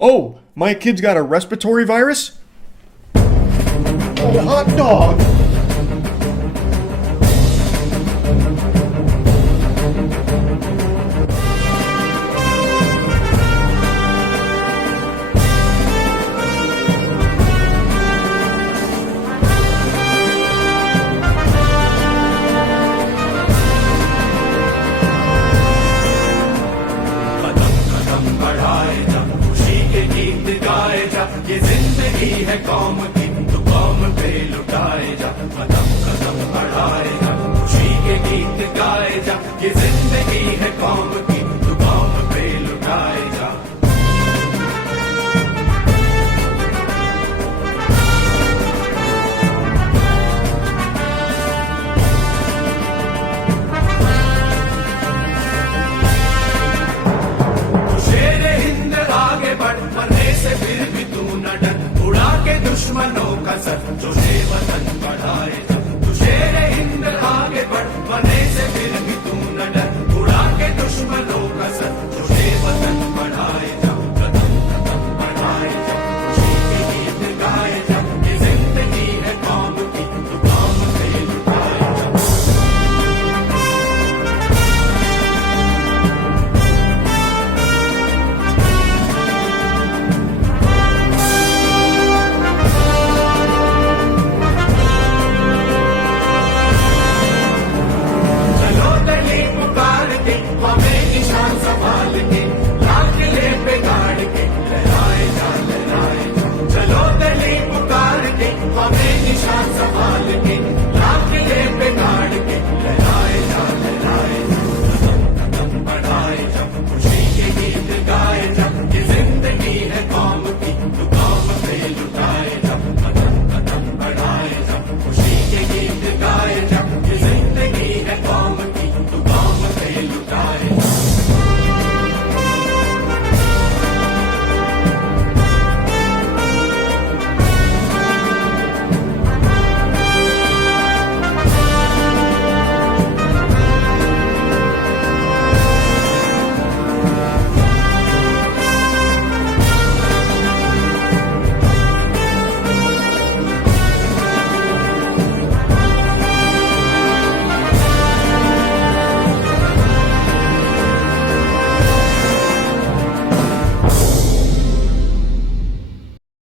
Oh, my kid's got a respiratory virus? Oh, hot dog! ये जिंदगी है कौम की तो कौम पे लुटाए जा कदम कदम बढ़ाए जा खुशी के गीत गाए जा ये जिंदगी है कौम की तो कौम पे लुटाए जा शेर हिंद आगे बढ़ मरने से फिर भी तू न डर उड़ा के दुश्मनों का सर जो वतन बढ़ाए